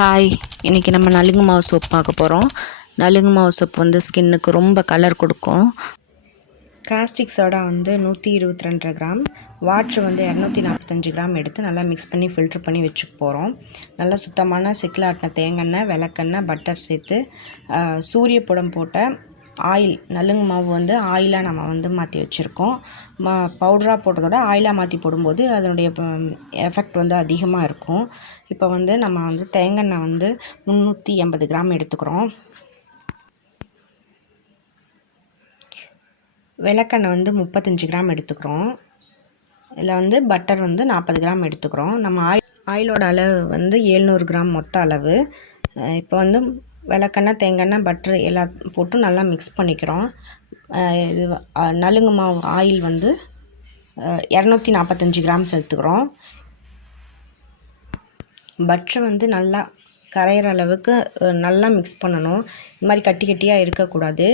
Hi இன்றைக்கி நம்ம நலுங்கு மாவு சோப் பார்க்க போகிறோம் நலுங்கு மாவு சோப் வந்து ஸ்கின்னுக்கு ரொம்ப கலர் கொடுக்கும். காஸ்டிக் சோடா வந்து நூற்றி இருபத்தி ரெண்டரை கிராம். வாட்ரு வந்து இரநூத்தி நாற்பத்தஞ்சு கிராம் எடுத்து நல்லா மிக்ஸ் பண்ணி ஃபில்ட்ரு பண்ணி வச்சுக்க போகிறோம் நல்லா சுத்தமான சிக்கலாட்டின தேங்காய் விளக்கெண்ணெய் பட்டர் சேர்த்து சூரிய புடம் போட்ட ஆயில் நலுங்கு மாவு வந்து ஆயிலாக நம்ம வந்து மாற்றி வச்சுருக்கோம். மா பவுடராக போட்டதோட ஆயிலாக மாற்றி போடும்போது அதனுடைய எஃபெக்ட் வந்து அதிகமாக இருக்கும். இப்போ வந்து நம்ம வந்து தேங்காய் வந்து முந்நூற்றி எண்பது கிராம் எடுத்துக்கிறோம். விளக்கெண்ணெய் வந்து முப்பத்தஞ்சு கிராம் எடுத்துக்கிறோம். இதில் வந்து பட்டர் வந்து நாற்பது கிராம் எடுத்துக்கிறோம். நம்ம ஆயில் ஆயிலோட அளவு வந்து எழுநூறு கிராம் மொத்த அளவு. இப்போ வந்து விளக்கெண்ணெய் தேங்காய் பட்டர் எல்லா போட்டு நல்லா மிக்ஸ் பண்ணிக்கிறோம். இது நலுங்கு மாவு ஆயில் வந்து இரநூத்தி நாற்பத்தஞ்சு கிராம் சேர்த்துக்கிறோம். பட்டரை வந்து நல்லா கரையிற அளவுக்கு நல்லா மிக்ஸ் பண்ணணும். இது மாதிரி கட்டி கட்டியாக இருக்கக்கூடாது.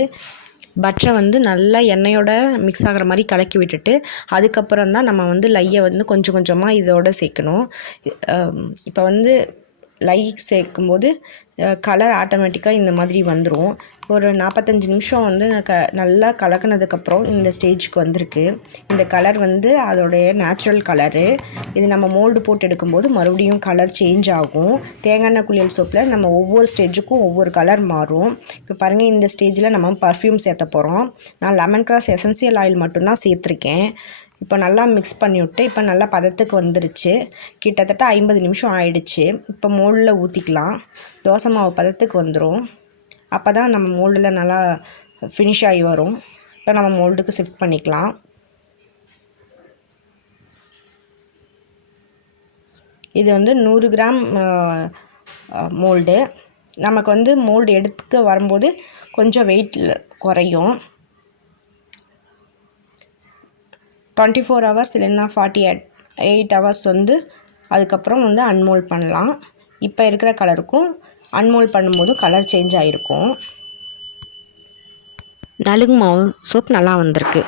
பட்டரை வந்து நல்லா எண்ணெயோட மிக்ஸ் ஆகிற மாதிரி கலக்கி விட்டுட்டு அதுக்கப்புறம் தான் நம்ம வந்து லையை வந்து கொஞ்சம் கொஞ்சமாக இதோட சேர்க்கணும். இப்போ வந்து லைக் சேர்க்கும்போது கலர் ஆட்டோமேட்டிக்காக இந்த மாதிரி வந்துடும் ஒரு நாற்பத்தஞ்சு நிமிஷம் வந்து நான் க நல்லா கலக்கினதுக்கப்புறம் இந்த ஸ்டேஜுக்கு வந்திருக்கு. இந்த கலர் வந்து அதோடைய நேச்சுரல் கலரு. இது நம்ம மோல்டு போட்டு எடுக்கும்போது மறுபடியும் கலர் சேஞ்ச் ஆகும். தேங்காய் குளியல் சோப்பில் நம்ம ஒவ்வொரு ஸ்டேஜுக்கும் ஒவ்வொரு கலர் மாறும். இப்போ பாருங்கள் இந்த ஸ்டேஜில் நம்ம பர்ஃப்யூம் சேர்த்த போகிறோம் நான் லெமன் கிராஸ் எசன்சியல் ஆயில் மட்டும்தான் சேர்த்துருக்கேன். இப்போ நல்லா மிக்ஸ் பண்ணி விட்டு இப்போ நல்லா பதத்துக்கு வந்துருச்சு. கிட்டத்தட்ட ஐம்பது நிமிஷம் ஆயிடுச்சு. இப்போ மோல்டில் ஊற்றிக்கலாம் தோசை மாவு பதத்துக்கு வந்துடும் அப்போ தான் நம்ம மோல்டில் நல்லா ஃபினிஷ் ஆகி வரும். இப்போ நம்ம மோல்டுக்கு ஷிஃப்ட் பண்ணிக்கலாம். இது வந்து நூறு கிராம் மோல்டு நமக்கு வந்து மோல்டு எடுத்துக்க வரும்போது கொஞ்சம் வெயிட் குறையும். டுவெண்ட்டி ஃபோர் ஹவர்ஸ் இல்லைன்னா ஃபார்ட்டி எயிட் எயிட் ஹவர்ஸ் வந்து அதுக்கப்புறம் வந்து அன்மோல்ட் பண்ணலாம். இப்போ இருக்கிற கலருக்கும் அன்மோல் பண்ணும்போது கலர் சேஞ்ச் ஆகிருக்கும் நலுங்கு மாவு சூப் நல்லா வந்திருக்கு.